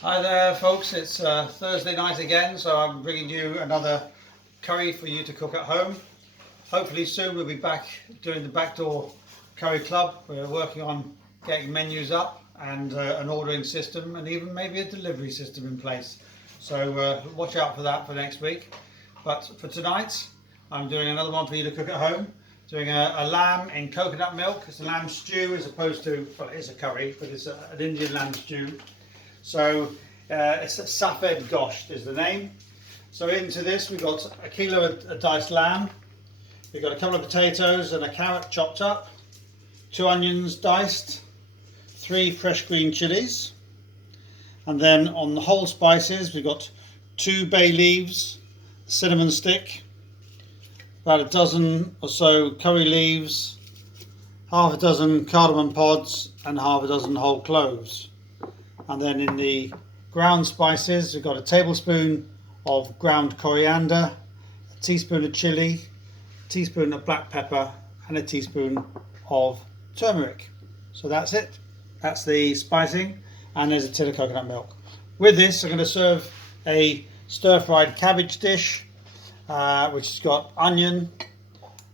Hi there folks, it's Thursday night again, so I'm bringing you another curry for you to cook at home. Hopefully soon we'll be back doing the backdoor curry club. We're working on getting menus up and an ordering system and even maybe a delivery system in place. So watch out for that for next week. But for tonight I'm doing another one for you to cook at home. Doing a lamb in coconut milk. It's a lamb stew as opposed to, well, it is a curry, but it's an Indian lamb stew. So it's a Safed Gosht is the name. So into this we've got a kilo of diced lamb, we've got a couple of potatoes and a carrot chopped up, 2 onions diced, 3 fresh green chilies, and then on the whole spices we've got 2 bay leaves, cinnamon stick, about a dozen or so curry leaves, half a dozen cardamom pods and half a dozen whole cloves. And then in the ground spices, we've got a tablespoon of ground coriander, a teaspoon of chili, a teaspoon of black pepper, and a teaspoon of turmeric. So that's it. That's the spicing, and there's a tin of coconut milk. With this, I'm going to serve a stir-fried cabbage dish, which has got onion,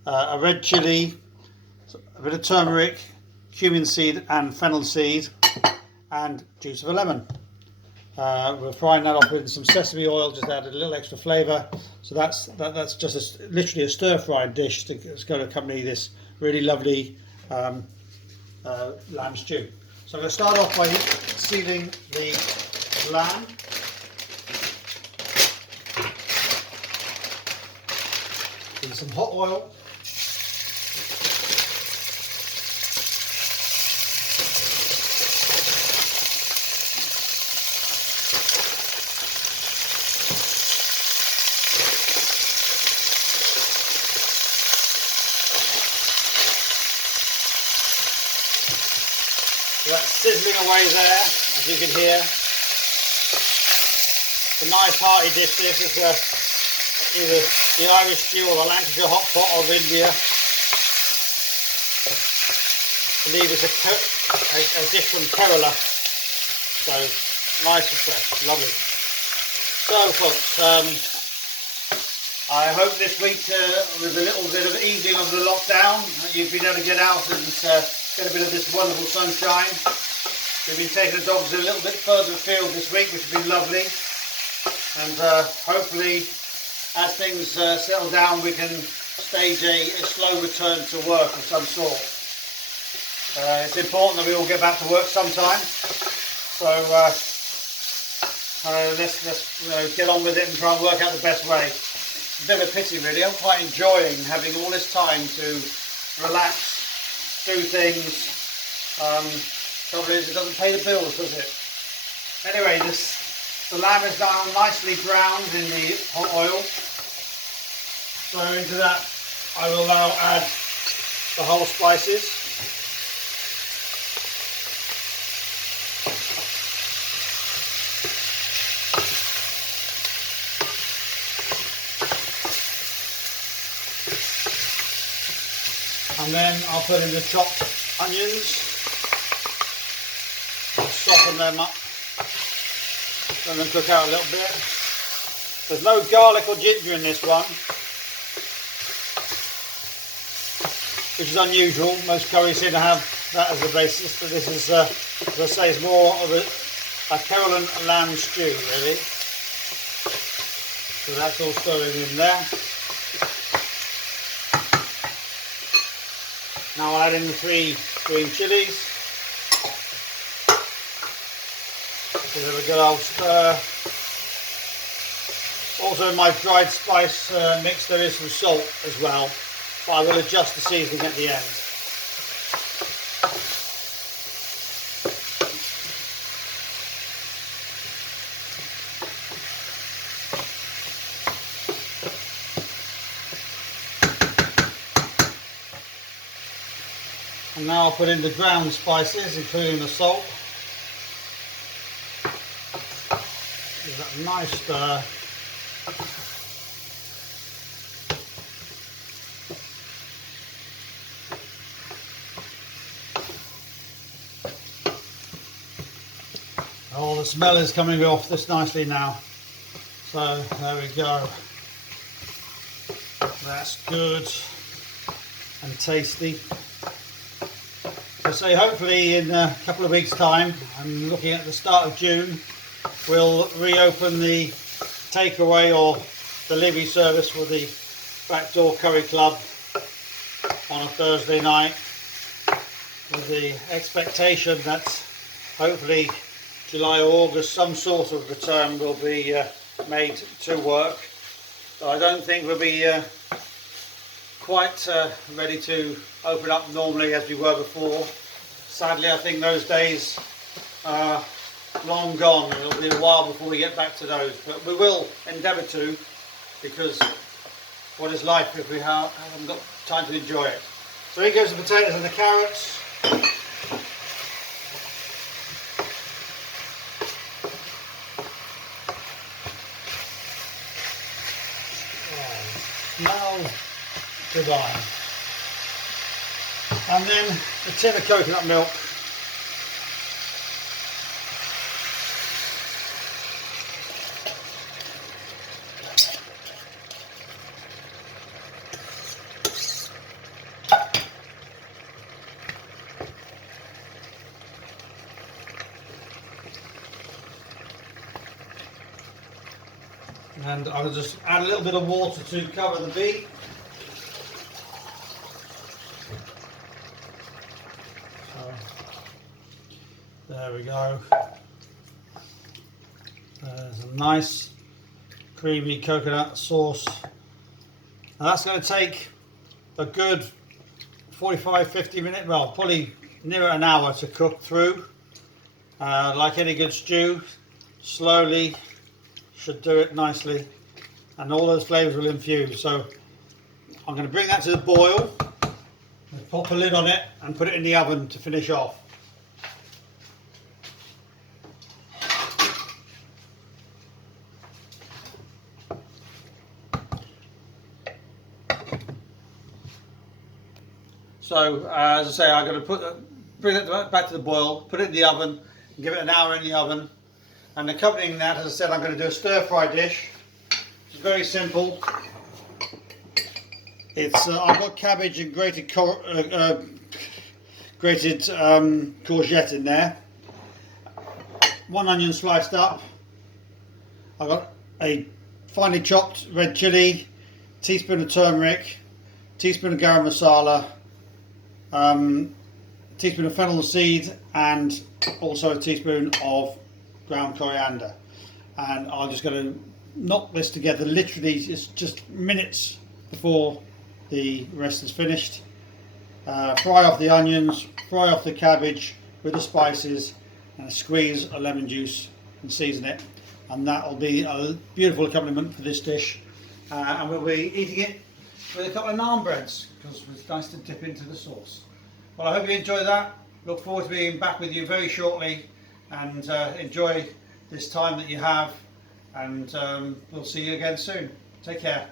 a red chili, a bit of turmeric, cumin seed, and fennel seed, and juice of a lemon. We're frying that off with some sesame oil, just add a little extra flavour. So that's just literally a stir-fried dish that's going to accompany this really lovely lamb stew. So I'm going to start off by sealing the lamb. With some hot oil. So that's sizzling away there, as you can hear. It's a nice hearty dish this. It's either the Irish stew or the Lancashire hot pot of India. I believe it's a dish from Kerala. So nice and fresh, lovely. So folks, I hope this week with a little bit of easing of the lockdown, you've been able to get out and get a bit of this wonderful sunshine. We've been taking the dogs a little bit further afield this week, which has been lovely. And hopefully, as things settle down, we can stage a slow return to work of some sort. It's important that we all get back to work sometime. So let's get on with it and try and work out the best way. It's a bit of a pity really. I'm quite enjoying having all this time to relax, do things. Trouble is, it doesn't pay the bills, does it? Anyway, the lamb is now nicely browned in the hot oil. So into that I will now add the whole spices. And then I'll put in the chopped onions. I'll soften them up. Let them cook out a little bit. There's no garlic or ginger in this one, which is unusual. Most curries seem to have that as the basis, but this is, as I say, is more of a Carolan lamb stew, really. So that's all stirring in there. Now I'll add in the 3 green chilies. Give it a good old stir. Also in my dried spice mix there is some salt as well, but I will adjust the seasoning at the end. And now I'll put in the ground spices, including the salt. Give that a nice stir. Oh, the smell is coming off this nicely now. So there we go. That's good and tasty. So say hopefully in a couple of weeks' time, I'm looking at the start of June, we'll reopen the takeaway or delivery service for the Backdoor Curry Club on a Thursday night, with the expectation that hopefully July or August some sort of return will be made to work. So I don't think we'll be quite ready to open up normally as we were before. Sadly, I think those days are long gone. It'll be a while before we get back to those, but we will endeavour to, because what is life if we haven't got time to enjoy it. So here goes the potatoes and the carrots. Smell divine. And then the tin of coconut milk. And I'll just add a little bit of water to cover the beet. So, there we go. There's a nice creamy coconut sauce. And that's going to take a good 45-50 minutes, well, probably near an hour to cook through. Like any good stew, slowly. Should do it nicely, and all those flavours will infuse. So I'm going to bring that to the boil, pop a lid on it and put it in the oven to finish off. So as I say, I'm going to bring it back to the boil, put it in the oven, and give it an hour in the oven. And accompanying that, as I said, I'm going to do a stir-fry dish. It's very simple. It's I've got cabbage and grated courgette in there. 1 onion sliced up. I've got a finely chopped red chilli, teaspoon of turmeric, teaspoon of garam masala, teaspoon of fennel seed, and also a teaspoon of ground coriander. And I'm just going to knock this together, literally it's just minutes before the rest is finished. Fry off the onions, fry off the cabbage with the spices, and squeeze a lemon juice and season it, and that will be a beautiful accompaniment for this dish. And we'll be eating it with a couple of naan breads, because it's nice to dip into the sauce. Well, I hope you enjoy that. Look forward to being back with you very shortly, and enjoy this time that you have, and we'll see you again soon. Take care.